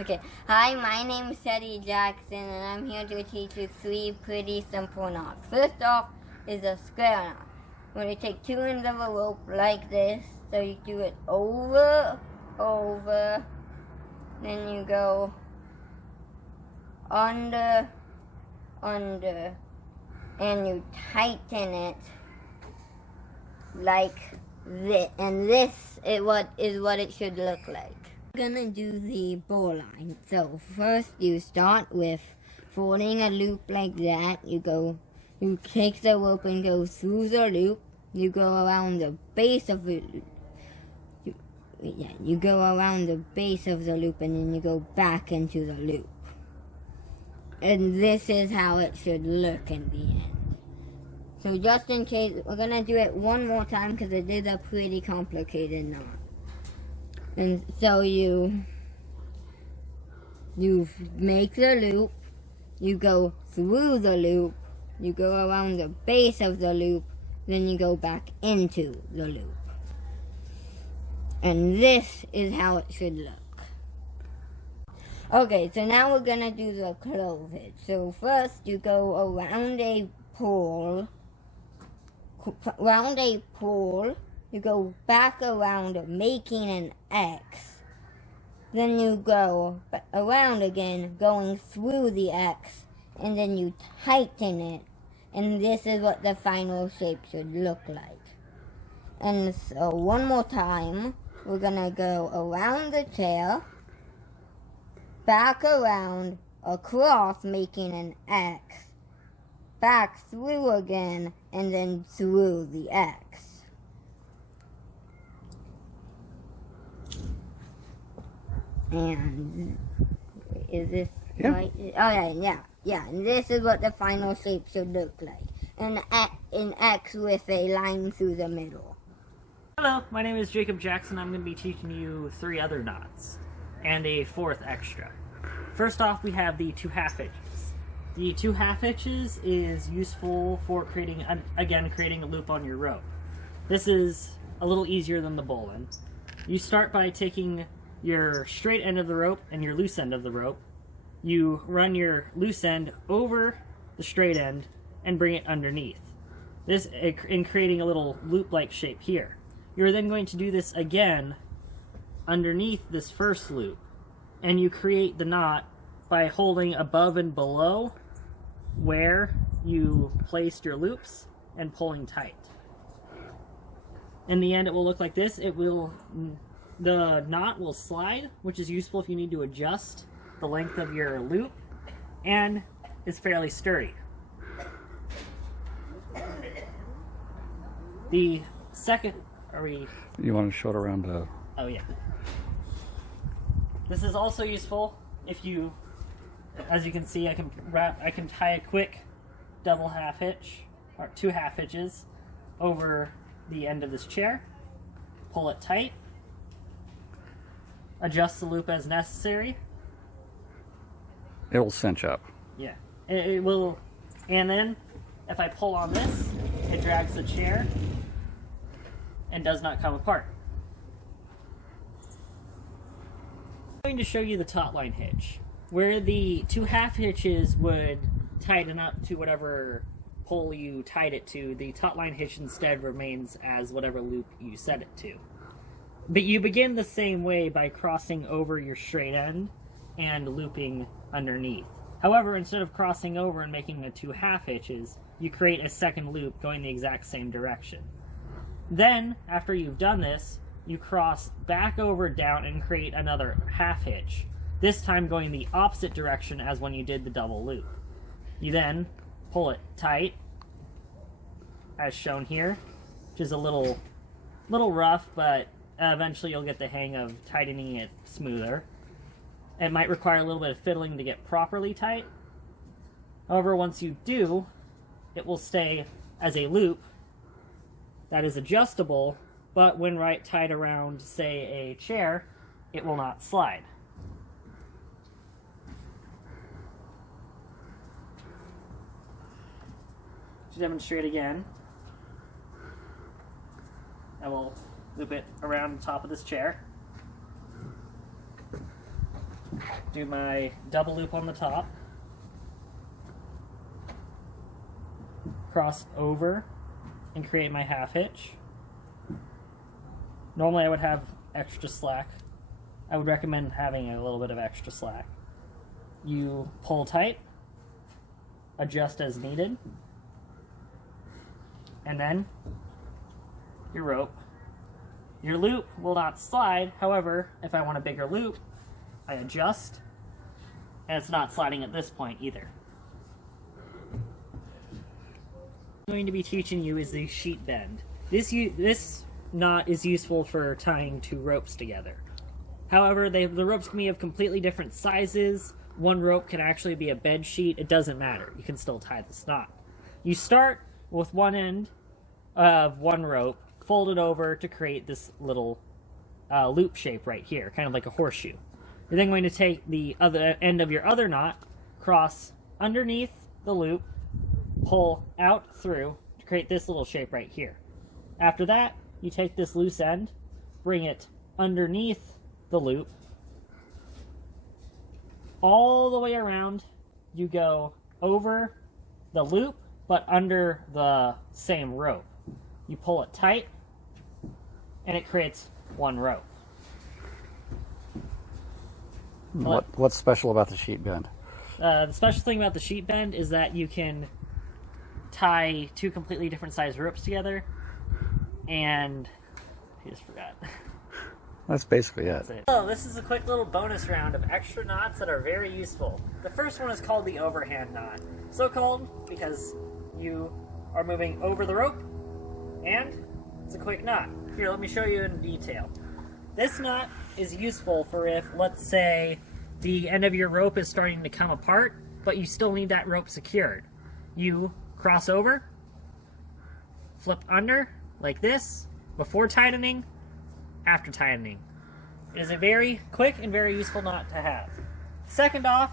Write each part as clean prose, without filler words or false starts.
Okay. Hi, my name is Teddy Jackson, and I'm here to teach you 3 pretty simple knots. First off is a square knot. We're going to take 2 ends of a rope like this. So you do it over, then you go under, and you tighten it like this. And this is what it should look like. We're gonna do the bow line. So first you start with folding a loop like that. You take the rope and go through the loop. You go around the base of the loop. You go around the base of the loop and then you go back into the loop. And this is how it should look in the end. So just in case, we're gonna do it one more time because it is a pretty complicated knot. And so you make the loop, you go through the loop, you go around the base of the loop, then you go back into the loop. And this is how it should look. Okay, so now we're gonna do the clove hitch. So first you go around a pole, you go back around making an X. Then you go around again, going through the X, and then you tighten it. And this is what the final shape should look like. And so one more time, we're gonna go around the chair, back around, across making an X, back through again, and then through the X. And is this right? Oh yeah. And this is what the final shape should look like. An X with a line through the middle. Hello, my name is Jacob Jackson. I'm going to be teaching you 3 other knots and a 4th extra. First off, we have the 2 half hitches. The 2 half hitches is useful for creating a loop on your rope. This is a little easier than the bowline. You start by taking your straight end of the rope and your loose end of the rope. You run your loose end over the straight end and bring it underneath. This in creating a little loop-like shape here. You're then going to do this again underneath this first loop, and you create the knot by holding above and below where you placed your loops and pulling tight. In the end, it will look like this. The knot will slide, which is useful if you need to adjust the length of your loop, and is fairly sturdy. The second, You want to show it around Oh yeah. This is also useful if you, as you can see, I can tie a quick double half hitch, or 2 half hitches, over the end of this chair, pull it tight, adjust the loop as necessary. It will cinch up. Yeah, it will, and then if I pull on this, it drags the chair and does not come apart. I'm going to show you the taut line hitch, where the 2 half hitches would tighten up to whatever pole you tied it to. The taut line hitch instead remains as whatever loop you set it to. But you begin the same way by crossing over your straight end and looping underneath. However, instead of crossing over and making the 2 half hitches, you create a second loop going the exact same direction. Then, after you've done this, you cross back over, down, and create another half hitch, this time going the opposite direction as when you did the double loop. You then pull it tight, as shown here, which is a little rough, but eventually you'll get the hang of tightening it smoother. It might require a little bit of fiddling to get properly tight. However, once you do, it will stay as a loop that is adjustable, but when tied around, say, a chair, it will not slide. To demonstrate again, I will loop it around the top of this chair. do my double loop on the top, cross over, and create my half hitch. Normally I would have extra slack. I would recommend having a little bit of extra slack. You pull tight, adjust as needed, and then your rope. Your loop will not slide. However, if I want a bigger loop, I adjust, and it's not sliding at this point either. What I'm going to be teaching you is the sheet bend. This knot is useful for tying two ropes together. However, the ropes can be of completely different sizes. One rope can actually be a bed sheet. It doesn't matter. You can still tie this knot. You start with one end of one rope, fold it over to create this little loop shape right here, kind of like a horseshoe. You're then going to take the other end of your other knot, cross underneath the loop, pull out through to create this little shape right here. After that, you take this loose end, bring it underneath the loop, all the way around. You go over the loop, but under the same rope. You pull it tight, and it creates one rope. What's special about the sheet bend? The special thing about the sheet bend is that you can tie two completely different sized ropes together, and I just forgot. That's basically it. That's it. So this is a quick little bonus round of extra knots that are very useful. The first one is called the overhand knot. So called because you are moving over the rope, and it's a quick knot. Here, let me show you in detail. This knot is useful for if, let's say, the end of your rope is starting to come apart, but you still need that rope secured. You cross over, flip under, like this, before tightening, after tightening. It is a very quick and very useful knot to have. Second off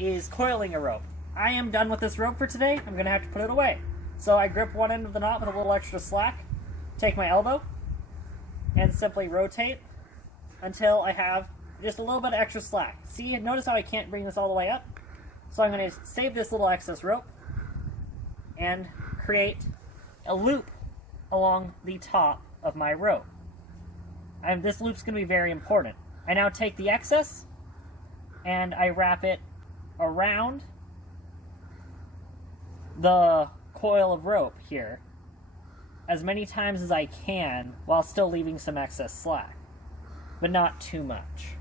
is coiling a rope. I am done with this rope for today. I'm going to have to put it away. So I grip one end of the knot with a little extra slack, take my elbow, and simply rotate until I have just a little bit of extra slack. See, notice how I can't bring this all the way up? So I'm going to save this little excess rope and create a loop along the top of my rope. And this loop's going to be very important. I now take the excess and I wrap it around the coil of rope here as many times as I can while still leaving some excess slack, but not too much.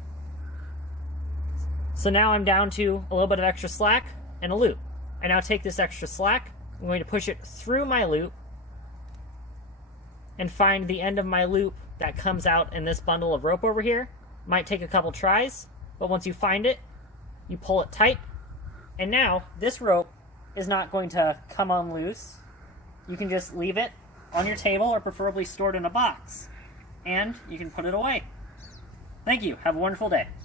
So now I'm down to a little bit of extra slack and a loop. I now take this extra slack, I'm going to push it through my loop and find the end of my loop that comes out in this bundle of rope over here. Might take a couple tries, but once you find it, you pull it tight, and now this rope is not going to come on loose. You can just leave it on your table or preferably stored in a box, and you can put it away. Thank you. Have a wonderful day.